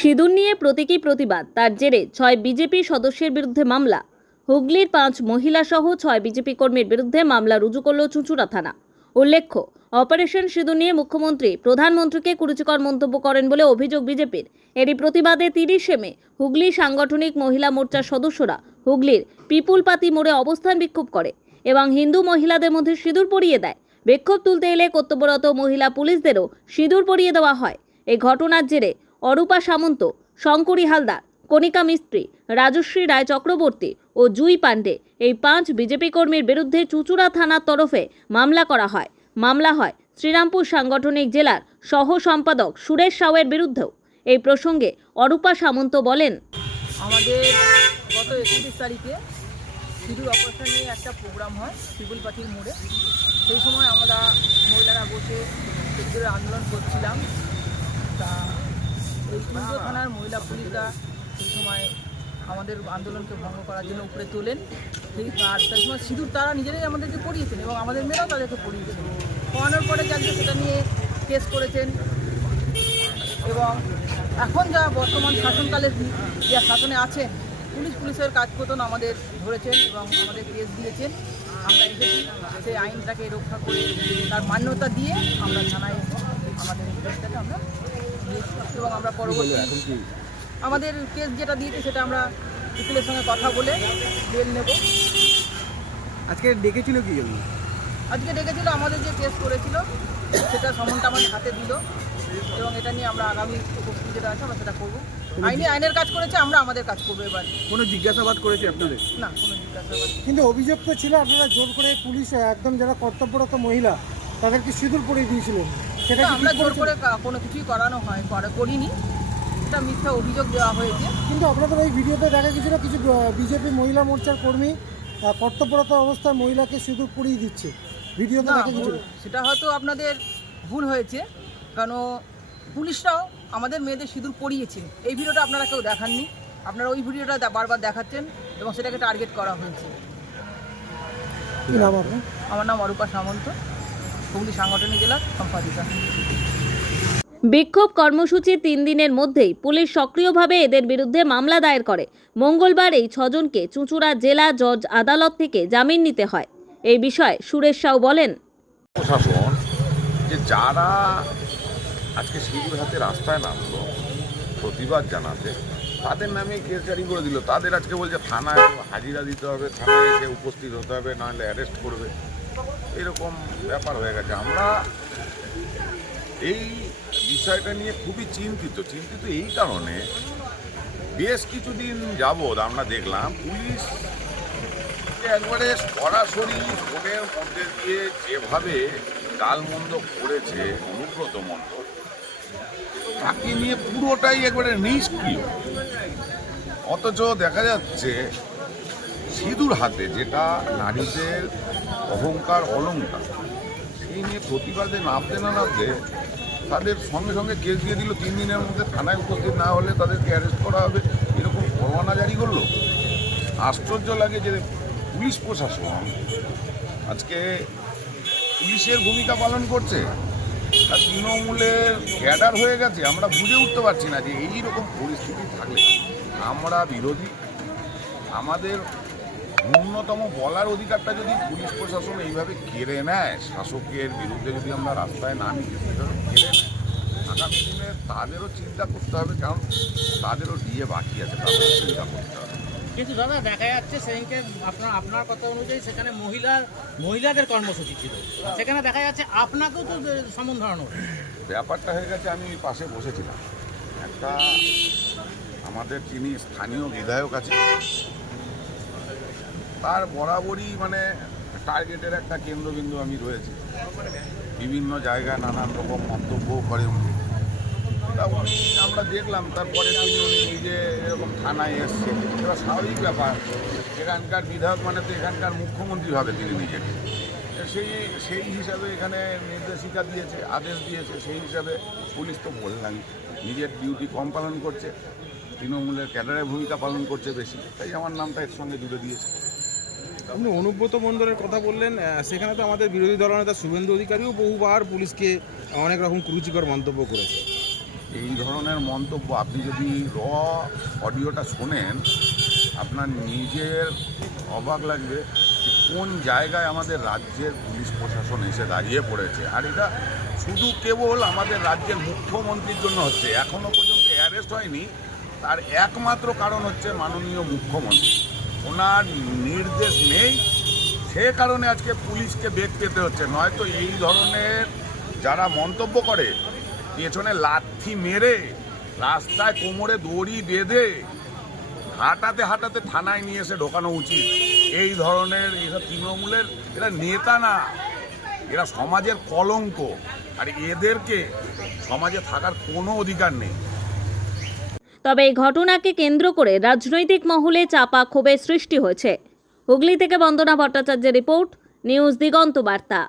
সিঁদুর নিয়ে প্রতীকী প্রতিবাদ। তার জেরে ছয় বিজেপি সদস্যের বিরুদ্ধে মামলা। হুগলির পাঁচ মহিলা সহ ছয় বিজেপি কর্মীর বিরুদ্ধে মামলা রুজু করল চুঁচুড়া থানা। উল্লেখ্য, অপারেশন সিঁদুর নিয়ে মুখ্যমন্ত্রী, প্রধানমন্ত্রীকে কুরুচিকর মন্তব্য করেন বলে অভিযোগ বিজেপির। এরই প্রতিবাদে তিরিশে মে, হুগলি সাংগঠনিক মহিলা মোর্চার সদস্যরা হুগলির পিপুলপাতি মোড়ে অবস্থান বিক্ষোভ করে এবং হিন্দু মহিলাদের মধ্যে সিঁদুর পরিয়ে দেয়। বিক্ষোভ তুলতে এলে কর্তব্যরত মহিলা পুলিশদেরও সিঁদুর পরিয়ে দেওয়া হয়। এই ঘটনার জেরে অরূপা সামন্ত, শঙ্করী হালদার, কণিকা মিস্ত্রি, রাজশ্রী রায় চক্রবর্তী ও জুই পাণ্ডে এই পাঁচ বিজেপি কর্মীর বিরুদ্ধে চুচুড়া থানার তরফে মামলা করা হয়। মামলা হয় শ্রীরামপুর সাংগঠনিক জেলার সহ সম্পাদক সুরেশ সাউয়ের বিরুদ্ধেও। এই প্রসঙ্গে অরূপা সামন্ত বলেন, আমাদের গত একত্রিশ তারিখে সিঁদুর অপারেশন নিয়ে একটা প্রোগ্রাম হয় পিপুল পাখির মোড়ে। সেই সময় আমরা মহিলারা বসে সিঁদুরের আন্দোলন করছিলাম। তা এই থানার মহিলা পুলিশরা সেই সময় আমাদের আন্দোলনকে ভঙ্গ করার জন্য উপরে তোলেন। আর সেই সময় সিঁদুর তারা নিজেরাই আমাদেরকে পড়িয়েছেন এবং আমাদের মেয়েরাও তাদেরকে পড়িয়েছেন। পড়ানোর পরে যাকে সেটা নিয়ে কেস করেছেন এবং এখন যা বর্তমান শাসনকালে যা শাসনে আছেন, পুলিশ পুলিশের কাজ করতেন আমাদের ধরেছেন এবং আমাদের কেস দিয়েছেন। আমরা এসেছি, সেই আইনটাকে রক্ষা করে তার মান্যতা দিয়ে আমরা থানায় আমাদের আমরা এবং আমরা পরবর্তী আমাদের কেস যেটা দিয়েছে সেটা আমরা উকিলের সঙ্গে কথা বলে বেল নেব। আজকে ডেকেছিল কি জন্য? আজকে ডেকেছিল আমাদের যে কেস করেছিল সেটা সমনটা আমাদের হাতে দিল এবং এটা নিয়ে আমরা আগামী উপস্থিতি যেটা আছে আমরা সেটা করব। আইনি আইনের কাজ করেছে আমরা আমাদের কাজ করব এবার। কোনো জিজ্ঞাসাবাদ করেছে আপনাদের? না কোনো জিজ্ঞাসাবাদ কিন্তু অভিযোগ তো ছিল আপনারা জোর করে পুলিশ একদম যারা কর্তব্যরত মহিলা তাদেরকে সিঁদুর পরিয়ে দিয়েছিলেন। সেটা আমরা জোর করে কোনো কিছুই করানো হয় করা করিনি। এটা মিথ্যা অভিযোগ দেওয়া হয়েছে। কিন্তু আপনাদের ওই ভিডিওতে দেখা গেছিল কিছু বিজেপি মহিলা মোর্চার কর্মী কর্তব্যরত অবস্থায় মহিলাকে সিঁদুর পরিয়ে দিচ্ছে। ভিডিওতে দেখা গেছিল। সেটা হয়তো আপনাদের ভুল হয়েছে কারণ পুলিশরাও আমাদের মেয়েদের সিঁদুর পরিয়েছে এই ভিডিওটা আপনারা কেউ দেখাননি। আপনারা ওই ভিডিওটা বারবার দেখাচ্ছেন এবং সেটাকে টার্গেট করা হয়েছে। আমার নাম অরূপা সামন্ত। হুগলি সাংগঠনিক জেলার সম্পাদিকা বিক্ষোভ কর্মসূচি তিন দিনের মধ্যেই পুলিশ সক্রিয়ভাবে এদের বিরুদ্ধে মামলা দায়ের করে। মঙ্গলবার এই ছজনকে চুঁচুড়া জেলা জজ আদালত থেকে জামিন নিতে হয়। এই বিষয়ে সুরেশ সাউ বলেন প্রশাসন যে যারা আজকে সিঁদুর হাতে রাস্তায় নামলো প্রতিবাদ জানাতে তাদের নামে কেস জারি করে দিল। তাদের আজকে বলছে থানায় হাজিরা দিতে হবে থানায় এসে উপস্থিত হতে হবে নাহলে অ্যারেস্ট করবে। এরকম ব্যাপার হয়ে গেছে। আমরা এই বিষয়টা নিয়ে খুবই চিন্তিত। চিন্তিত এই কারণে বেশ কিছুদিন যাবৎ আমরা দেখলাম পুলিশ একবারে সরাসরি ভোটের মধ্যে দিয়ে যেভাবে গালমন্দ করেছে, অনুব্রত মণ্ডল তাকে নিয়ে পুরোটাই একবারে নিষ্ক্রিয়। অথচ দেখা যাচ্ছে সিঁদুর হাতে, যেটা নারীদের অহংকার অলঙ্কার সেই নিয়ে প্রতিবাদে নামতে না নামতে তাদের সঙ্গে সঙ্গে কেস দিয়ে দিল। তিন দিনের মধ্যে থানায় উপস্থিত না হলে তাদেরকে অ্যারেস্ট করা হবে। এরকম পরোয়ানা জারি করল? আশ্চর্য লাগে যে পুলিশ প্রশাসন আজকে পুলিশের ভূমিকা পালন করছে। আর তৃণমূলের ক্যাডার হয়ে গেছে। আমরা বুঝে উঠতে পারছি না যে এই রকম পরিস্থিতি থাকলে আমরা বিরোধী। আমাদের ন্যূনতম বলার অধিকারটা যদি পুলিশ প্রশাসন এইভাবে কেড়ে নেয় শাসকের বিরুদ্ধে যদি আমরা রাস্তায় নামি কেড়ে নেয়। আগামী দিনে তাদেরও চিন্তা করতে হবে কারণ তাদেরও ডিএ বাকি আছে তাদেরও চিন্তা করতে হবে। কিন্তু দাদা দেখা যাচ্ছে সেদিনকে আপনার আপনার কথা অনুযায়ী সেখানে মহিলার মহিলাদের কর্মসূচি ছিল। সেখানে দেখা যাচ্ছে আপনাকেও তো সমন ধরানো ব্যাপারটা হয়ে গেছে আমি ওই পাশে বসেছিলাম। একটা আমাদের যিনি স্থানীয় বিধায়ক আছে তার বরাবরই মানে টার্গেটের একটা কেন্দ্রবিন্দু আমি রয়েছি। বিভিন্ন জায়গায় নানান রকম মন্তব্য করে উনি। উনি আমরা দেখলাম তারপরে তিনি উনি নিজে এরকম থানায় এসছে এটা স্বাভাবিক ব্যাপার। এখানকার বিধায়ক মানে তো এখানকার মুখ্যমন্ত্রী হবে তিনি নিজেকে। সেই সেই হিসাবে এখানে নির্দেশিকা দিয়েছে, আদেশ দিয়েছে, সেই হিসাবে পুলিশ তো বললাম নিজের ডিউটি কম পালন করছে, তৃণমূলের ক্যাডারের ভূমিকা পালন করছে বেশি। তাই আমার নামটা এর সঙ্গে জুড়ে দিয়েছে। আপনি অনুব্রত মণ্ডলের কথা বললেন সেখানে তো আমাদের বিরোধী দলনেতা শুভেন্দু অধিকারীও বহুবার পুলিশকে অনেক রকম কুরুচিকর মন্তব্য করেছে। এই ধরনের মন্তব্য আপনি যদি র অডিওটা শোনেন, আপনার নিজের অবাক লাগবে কোন জায়গায় আমাদের রাজ্যের পুলিশ প্রশাসন এসে দাঁড়িয়ে পড়েছে। আর এটা শুধু কেবল আমাদের রাজ্যের মুখ্যমন্ত্রীর জন্য হচ্ছে এখনও পর্যন্ত অ্যারেস্ট হয়নি। তার একমাত্র কারণ হচ্ছে মাননীয় মুখ্যমন্ত্রী। ওনার নির্দেশ নেই। সে কারণে আজকে পুলিশকে বেগ পেতে হচ্ছে। নয়তো এই ধরনের যারা মন্তব্য করে, পেছনে লাথি মেরে, রাস্তায় কোমরে দড়ি বেঁধে, হাঁটাতে হাঁটাতে থানায় নিয়ে এসে ঢোকানো উচিত। এই ধরনের এরা তৃণমূলের, এরা নেতা না। এরা সমাজের কলঙ্ক। আর এদেরকে সমাজে থাকার কোনো অধিকার নেই। তবে এই ঘটনাকে কেন্দ্র করে রাজনৈতিক মহলে চাপা ক্ষোভের সৃষ্টি হয়েছে। হুগলি থেকে বন্দনা ভট্টাচার্যের রিপোর্ট, নিউজ দিগন্ত বার্তা।